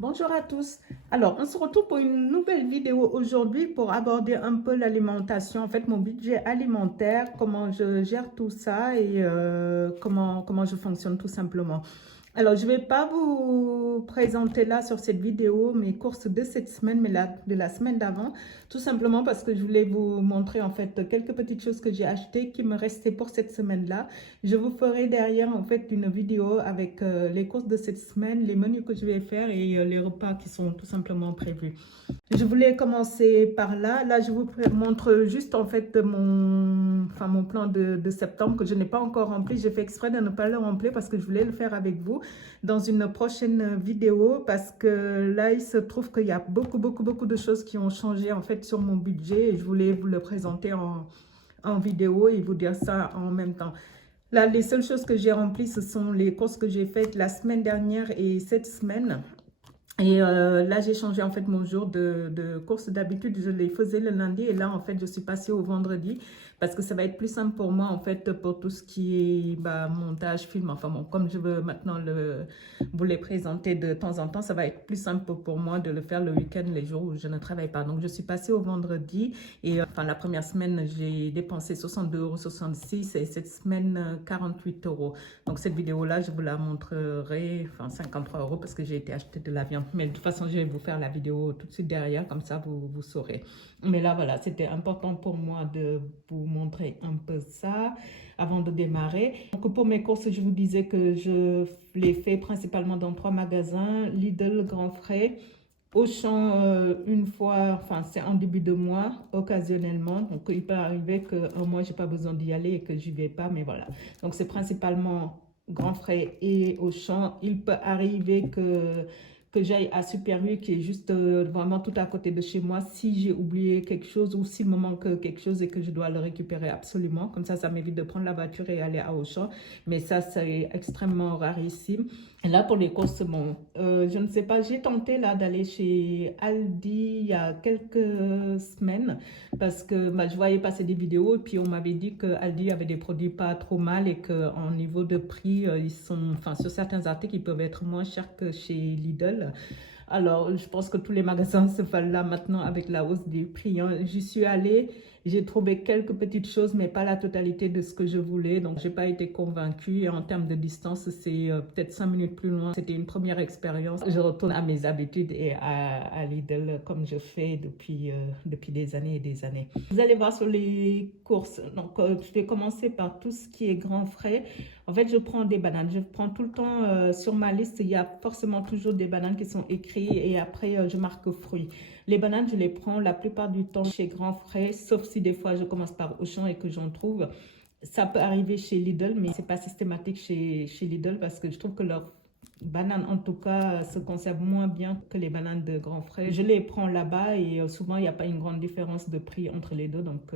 Bonjour à tous. Alors, on se retrouve pour une nouvelle vidéo aujourd'hui pour aborder un peu l'alimentation, en fait, mon budget alimentaire, comment je gère tout ça et comment je fonctionne tout simplement. Alors, je ne vais pas vous présenter là sur cette vidéo mes courses de cette semaine, mais de la semaine d'avant, tout simplement parce que je voulais vous montrer en fait quelques petites choses que j'ai achetées qui me restaient pour cette semaine-là. Je vous ferai derrière en fait une vidéo avec les courses de cette semaine, les menus que je vais faire et les repas qui sont tout simplement prévus. Je voulais commencer par là. Là, je vous montre juste en fait mon plan de septembre que je n'ai pas encore rempli. J'ai fait exprès de ne pas le remplir parce que je voulais le faire avec vous dans une prochaine vidéo parce que là, il se trouve qu'il y a beaucoup de choses qui ont changé en fait sur mon budget et je voulais vous le présenter en vidéo et vous dire ça en même temps. Là, les seules choses que j'ai remplies, ce sont les courses que j'ai faites la semaine dernière et cette semaine. Et là, j'ai changé en fait mon jour de course. D'habitude, je les faisais le lundi et là, en fait, je suis passée au vendredi parce que ça va être plus simple pour moi en fait pour tout ce qui est montage, film. Enfin bon, comme je veux maintenant vous les présenter de temps en temps, ça va être plus simple pour moi de le faire le week-end, les jours où je ne travaille pas. Donc, je suis passée au vendredi et la première semaine, j'ai dépensé 62,66 € et cette semaine, 48 €. Donc, cette vidéo-là, je vous la montrerai, 53 € parce que j'ai été acheter de la viande. Mais de toute façon, je vais vous faire la vidéo tout de suite derrière, comme ça, vous saurez. Mais là, voilà, c'était important pour moi de vous montrer un peu ça avant de démarrer. Donc, pour mes courses, je vous disais que je les fais principalement dans 3 magasins, Lidl, Grand Frais, Auchan une fois, c'est en début de mois, occasionnellement. Donc, il peut arriver qu'un mois, je n'ai pas besoin d'y aller et que j'y vais pas, mais voilà. Donc, c'est principalement Grand Frais et Auchan. Il peut arriver que j'aille à Super U, qui est juste vraiment tout à côté de chez moi, si j'ai oublié quelque chose ou s'il me manque quelque chose et que je dois le récupérer absolument. Comme ça m'évite de prendre la voiture et aller à Auchan. Mais ça, c'est extrêmement rarissime. Et là, pour les courses, bon, je ne sais pas, j'ai tenté là d'aller chez Aldi il y a quelques semaines parce que je voyais passer des vidéos et puis on m'avait dit que Aldi avait des produits pas trop mal et qu'en niveau de prix, ils sont, sur certains articles, ils peuvent être moins chers que chez Lidl. Alors, je pense que tous les magasins se valent là maintenant avec la hausse des prix, hein. J'y suis allée, j'ai trouvé quelques petites choses, mais pas la totalité de ce que je voulais. Donc, je n'ai pas été convaincue. Et en termes de distance, c'est peut-être 5 minutes plus loin. C'était une première expérience. Je retourne à mes habitudes et à Lidl comme je fais depuis des années et des années. Vous allez voir sur les courses. Donc, je vais commencer par tout ce qui est grand frais. En fait, je prends des bananes. Je prends tout le temps sur ma liste, il y a forcément toujours des bananes qui sont écrites et après, je marque fruits. Les bananes, je les prends la plupart du temps chez Grand Frais, sauf si des fois je commence par Auchan et que j'en trouve. Ça peut arriver chez Lidl, mais c'est pas systématique chez Lidl parce que je trouve que leurs bananes, en tout cas, se conservent moins bien que les bananes de Grand Frais. Je les prends là-bas et souvent, il n'y a pas une grande différence de prix entre les deux. Donc,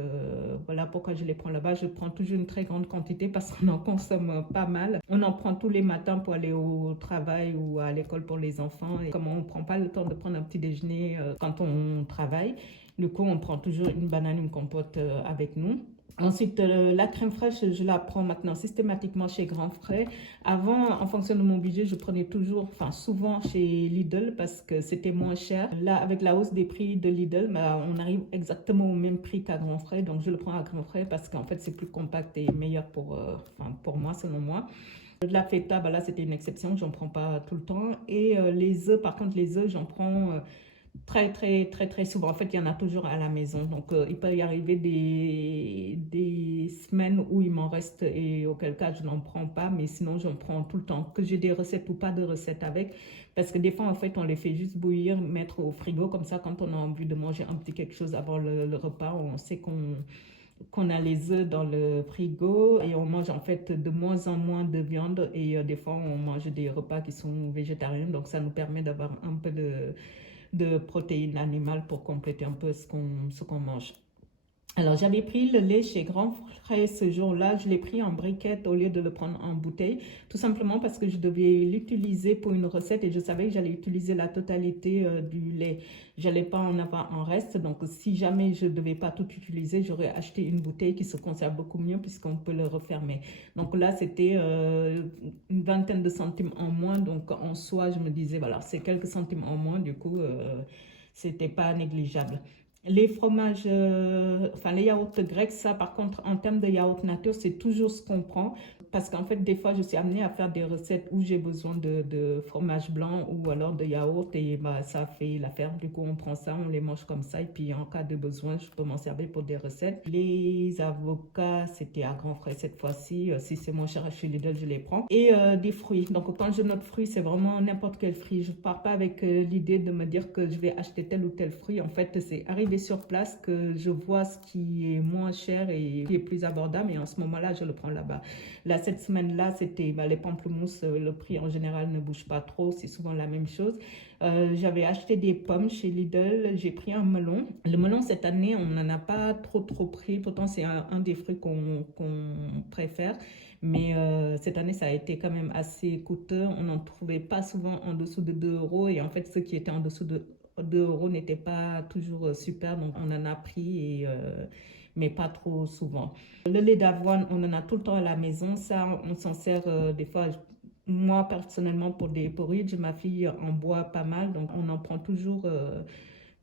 voilà pourquoi je les prends là-bas. Je prends toujours une très grande quantité parce qu'on en consomme pas mal. On en prend tous les matins pour aller au travail ou à l'école pour les enfants. Et comme on ne prend pas le temps de prendre un petit déjeuner quand on travaille, du coup, on prend toujours une banane, une compote avec nous. Ensuite, la crème fraîche, je la prends maintenant systématiquement chez Grand Frais. Avant, en fonction de mon budget, je prenais toujours, souvent chez Lidl parce que c'était moins cher. Là, avec la hausse des prix de Lidl, on arrive exactement au même prix qu'à Grand Frais. Donc, je le prends à Grand Frais parce qu'en fait, c'est plus compact et meilleur pour moi, selon moi. La feta, là, c'était une exception. J'en prends pas tout le temps. Et les œufs, par contre, les œufs, j'en prends très souvent. En fait, il y en a toujours à la maison. Donc, il peut y arriver des semaines où il m'en reste et auquel cas, je n'en prends pas. Mais sinon, j'en prends tout le temps. Que j'ai des recettes ou pas de recettes avec. Parce que des fois, en fait, on les fait juste bouillir, mettre au frigo. Comme ça, quand on a envie de manger un petit quelque chose avant le repas, on sait qu'on a les œufs dans le frigo et on mange en fait de moins en moins de viande et des fois on mange des repas qui sont végétariens, donc ça nous permet d'avoir un peu de protéines animales pour compléter un peu ce qu'on mange. Alors, j'avais pris le lait chez Grand Frais ce jour-là. Je l'ai pris en briquette au lieu de le prendre en bouteille, tout simplement parce que je devais l'utiliser pour une recette et je savais que j'allais utiliser la totalité du lait. J'allais pas en avoir en reste. Donc, si jamais je ne devais pas tout utiliser, j'aurais acheté une bouteille qui se conserve beaucoup mieux puisqu'on peut le refermer. Donc là, c'était une vingtaine de centimes en moins. Donc, en soi, je me disais, voilà, c'est quelques centimes en moins. Du coup, c'était pas négligeable. Les fromages, enfin les yaourts grecs, ça par contre, en termes de yaourt nature, c'est toujours ce qu'on prend. Parce qu'en fait, des fois, je suis amenée à faire des recettes où j'ai besoin de fromage blanc ou alors de yaourt et bah, ça fait l'affaire. Du coup, on prend ça, on les mange comme ça et puis en cas de besoin, je peux m'en servir pour des recettes. Les avocats, c'était à grands frais cette fois-ci. Si c'est moins cher chez Lidl, je les prends. Et des fruits. Donc, quand je note fruits, c'est vraiment n'importe quel fruit. Je ne pars pas avec l'idée de me dire que je vais acheter tel ou tel fruit. En fait, c'est arrivé sur place que je vois ce qui est moins cher et qui est plus abordable et en ce moment-là, je le prends là-bas. Là, cette semaine-là, c'était les pamplemousses. Le prix en général ne bouge pas trop, c'est souvent la même chose. J'avais acheté des pommes chez Lidl, j'ai pris un melon. Le melon, cette année, on n'en a pas trop pris. Pourtant, c'est un des fruits qu'on préfère. Mais cette année, ça a été quand même assez coûteux. On n'en trouvait pas souvent en dessous de 2 euros. Et en fait, ceux qui étaient en dessous de 2 euros n'étaient pas toujours super. Donc, on en a pris, mais pas trop souvent. Le lait d'avoine, on en a tout le temps à la maison. Ça, on s'en sert des fois. Moi, personnellement, pour des porridge, ma fille en boit pas mal. Donc, on en prend toujours.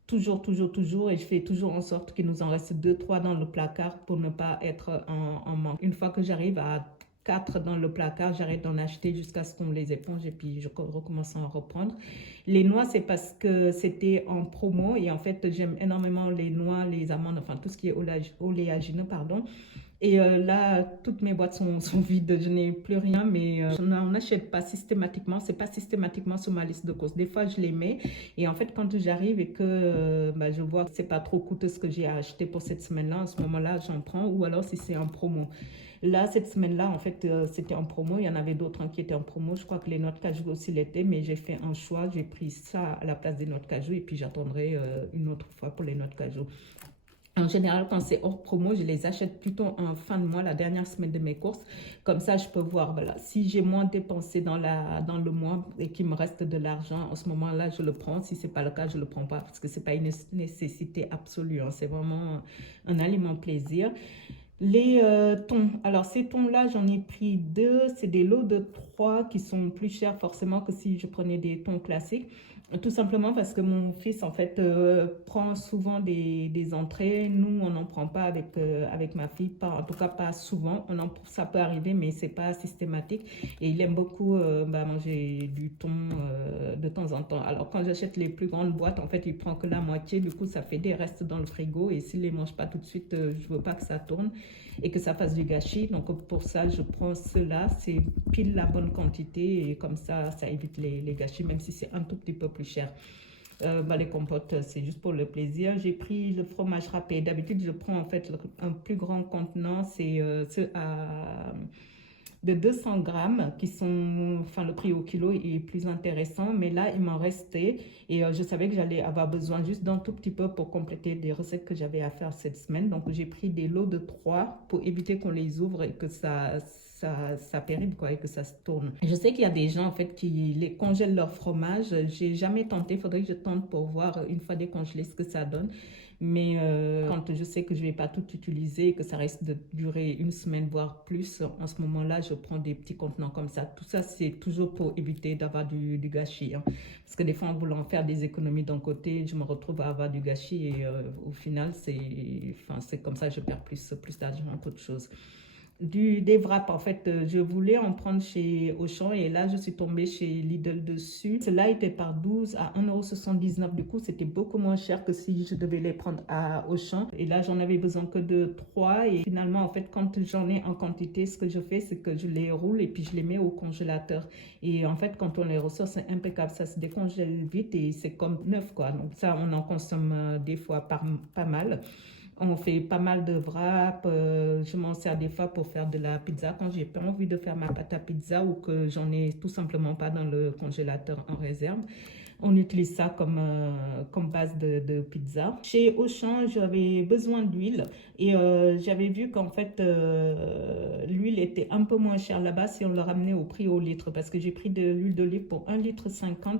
Toujours, et je fais toujours en sorte qu'il nous en reste deux, trois dans le placard pour ne pas être en manque. Une fois que j'arrive à 4 dans le placard, j'arrête d'en acheter jusqu'à ce qu'on les éponge et puis je recommence à en reprendre. Les noix, c'est parce que c'était en promo et en fait, j'aime énormément les noix, les amandes, enfin tout ce qui est oléagineux, pardon. Et là, toutes mes boîtes sont vides, je n'ai plus rien, mais je n'en achète pas systématiquement. C'est pas systématiquement sur ma liste de courses. Des fois, je les mets et en fait, quand j'arrive et que je vois que c'est pas trop coûteux ce que j'ai acheté pour cette semaine-là, en ce moment-là, j'en prends ou alors si c'est en promo. Là, cette semaine-là, en fait, c'était en promo. Il y en avait d'autres qui étaient en promo. Je crois que les noix de cajou aussi l'étaient, mais j'ai fait un choix. J'ai pris ça à la place des noix de cajou et puis j'attendrai une autre fois pour les noix de cajou. En général, quand c'est hors promo, je les achète plutôt en fin de mois, la dernière semaine de mes courses. Comme ça, je peux voir, voilà, si j'ai moins dépensé dans le mois et qu'il me reste de l'argent, en ce moment-là, je le prends. Si ce n'est pas le cas, je ne le prends pas parce que ce n'est pas une nécessité absolue. Hein. C'est vraiment un aliment plaisir. Les thons, alors ces thons-là, j'en ai pris deux. C'est des lots de trois qui sont plus chers forcément que si je prenais des thons classiques. Tout simplement parce que mon fils, en fait, prend souvent des entrées. Nous, on n'en prend pas avec ma fille, pas, en tout cas pas souvent. Ça peut arriver, mais c'est pas systématique. Et il aime beaucoup manger du thon de temps en temps. Alors, quand j'achète les plus grandes boîtes, en fait, il prend que la moitié. Du coup, ça fait des restes dans le frigo. Et s'il les mange pas tout de suite, je veux pas que ça tourne et que ça fasse du gâchis. Donc, pour ça, je prends cela. C'est pile la bonne quantité et comme ça évite les gâchis, même si c'est un tout petit peu plus cher. Les compotes, c'est juste pour le plaisir. J'ai pris le fromage râpé. D'habitude, je prends en fait un plus grand contenant. C'est de 200 grammes qui sont, enfin le prix au kilo est plus intéressant, mais là il m'en restait et je savais que j'allais avoir besoin juste d'un tout petit peu pour compléter des recettes que j'avais à faire cette semaine. Donc j'ai pris des lots de 3 pour éviter qu'on les ouvre et que ça périme quoi et que ça se tourne. Je sais qu'il y a des gens en fait qui les congèlent leur fromage. J'ai jamais tenté, il faudrait que je tente pour voir une fois décongelé ce que ça donne. Mais quand je sais que je ne vais pas tout utiliser et que ça risque de durer une semaine, voire plus, en ce moment-là, je prends des petits contenants comme ça. Tout ça, c'est toujours pour éviter d'avoir du gâchis. Hein. Parce que des fois, en voulant faire des économies d'un côté, je me retrouve à avoir du gâchis et au final, c'est comme ça que je perds plus d'argent qu'autre chose. Des wraps, en fait, je voulais en prendre chez Auchan et là, je suis tombée chez Lidl dessus. Cela était par 12 à 1,79 €. Du coup, c'était beaucoup moins cher que si je devais les prendre à Auchan. Et là, j'en avais besoin que de 3. Et finalement, en fait, quand j'en ai en quantité, ce que je fais, c'est que je les roule et puis je les mets au congélateur. Et en fait, quand on les ressort, c'est impeccable. Ça se décongèle vite et c'est comme neuf, quoi. Donc ça, on en consomme des fois pas mal. On fait pas mal de wraps. Je m'en sers des fois pour faire de la pizza quand j'ai pas envie de faire ma pâte à pizza ou que j'en ai tout simplement pas dans le congélateur en réserve. On utilise ça comme base de pizza. Chez Auchan, j'avais besoin d'huile et j'avais vu qu'en fait, l'huile était un peu moins chère là-bas si on le ramenait au prix au litre parce que j'ai pris de l'huile d'olive pour 1,50 litre,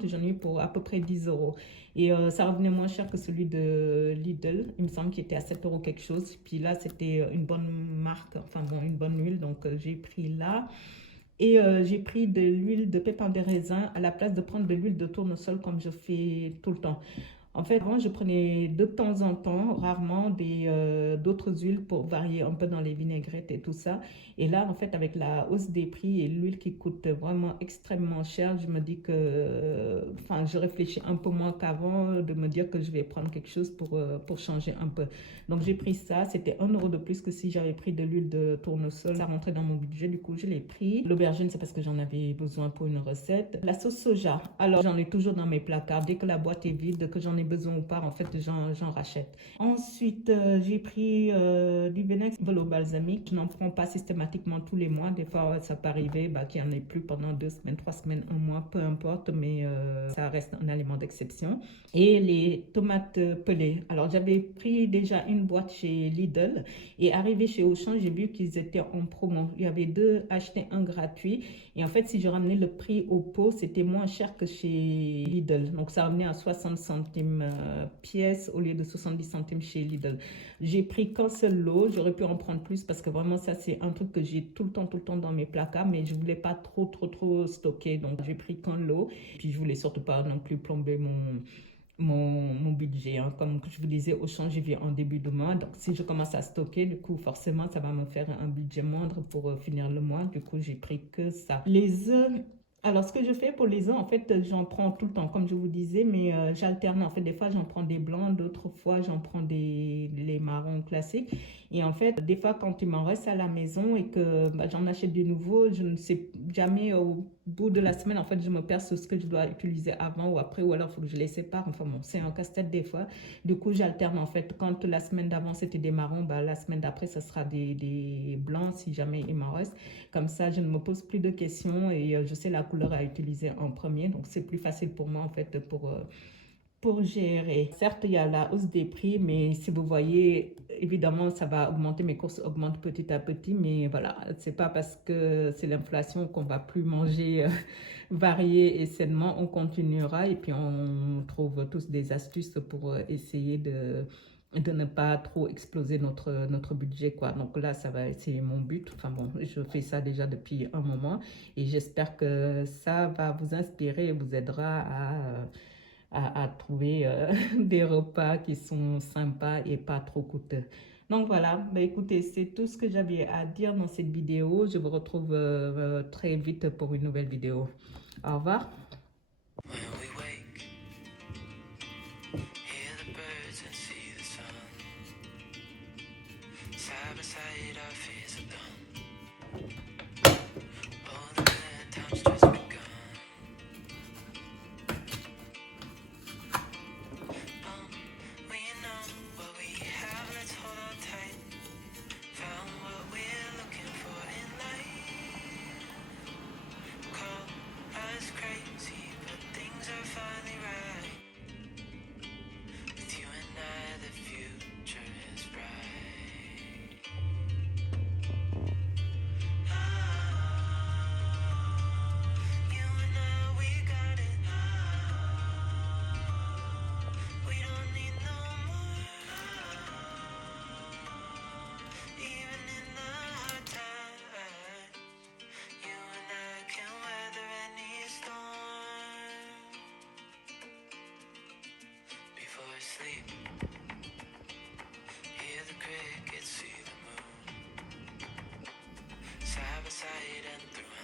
j'en ai eu pour à peu près 10 euros. Et ça revenait moins cher que celui de Lidl. Il me semble qu'il était à 7 euros quelque chose. Puis là, c'était une bonne marque, enfin bon, une bonne huile. Donc j'ai pris là. Et j'ai pris de l'huile de pépins de raisin à la place de prendre de l'huile de tournesol comme je fais tout le temps. En fait, avant, je prenais de temps en temps, rarement, d'autres huiles pour varier un peu dans les vinaigrettes et tout ça. Et là, en fait, avec la hausse des prix et l'huile qui coûte vraiment extrêmement cher, je me dis que, enfin, je réfléchis un peu moins qu'avant de me dire que je vais prendre quelque chose pour changer un peu. Donc, j'ai pris ça. C'était 1 euro de plus que si j'avais pris de l'huile de tournesol. Ça rentrait dans mon budget. Du coup, je l'ai pris. L'aubergine, c'est parce que j'en avais besoin pour une recette. La sauce soja. Alors, j'en ai toujours dans mes placards. Dès que la boîte est vide, que j'en ai besoin ou pas, en fait, j'en rachète. Ensuite, j'ai pris du vinaigre velo balsamique. Je n'en prends pas systématiquement tous les mois. Des fois, ça peut arriver qu'il n'y en ait plus pendant 2 semaines, 3 semaines, un mois, peu importe, mais ça reste un aliment d'exception. Et les tomates pelées. Alors, j'avais pris déjà une boîte chez Lidl et arrivé chez Auchan, j'ai vu qu'ils étaient en promo. Il y avait 2 achetés, 1 gratuit. Et en fait, si je ramenais le prix au pot, c'était moins cher que chez Lidl. Donc, ça ramenait à 60 centimes pièce au lieu de 70 centimes chez Lidl. J'ai pris qu'un seul lot. J'aurais pu en prendre plus parce que vraiment, ça, c'est un truc que j'ai tout le temps dans mes placards, mais je voulais pas trop stocker. Donc, j'ai pris qu'un lot. Puis, je voulais surtout pas non plus plomber mon budget. Hein. Comme je vous disais, Auchan, j'y vais en début de mois. Donc, si je commence à stocker, du coup, forcément, ça va me faire un budget moindre pour finir le mois. Du coup, j'ai pris que ça. Les œufs. Alors, ce que je fais pour les œufs, en fait, j'en prends tout le temps, comme je vous disais, mais j'alterne. En fait, des fois, j'en prends des blancs, d'autres fois, j'en prends les marrons classiques. Et en fait, des fois, quand il m'en reste à la maison et que j'en achète de nouveau, je ne sais jamais au bout de la semaine, en fait, je me perds sur ce que je dois utiliser avant ou après, ou alors il faut que je les sépare. Enfin bon, c'est un casse-tête des fois. Du coup, j'alterne, en fait. Quand la semaine d'avant, c'était des marrons, la semaine d'après, ça sera des blancs si jamais il m'en reste. Comme ça, je ne me pose plus de questions et je sais la couleur à utiliser en premier. Donc, c'est plus facile pour moi, en fait, pour gérer. Certes, il y a la hausse des prix, mais si vous voyez, évidemment, ça va augmenter, mes courses augmentent petit à petit, mais voilà, c'est pas parce que c'est l'inflation qu'on va plus manger varié et sainement, on continuera et puis on trouve tous des astuces pour essayer de ne pas trop exploser notre budget, quoi. Donc là, c'est mon but. Enfin bon, je fais ça déjà depuis un moment et j'espère que ça va vous inspirer et vous aidera à trouver des repas qui sont sympas et pas trop coûteux. Donc voilà, écoutez, c'est tout ce que j'avais à dire dans cette vidéo. Je vous retrouve très vite pour une nouvelle vidéo. Au revoir. Hear the crickets, see the moon side by side and through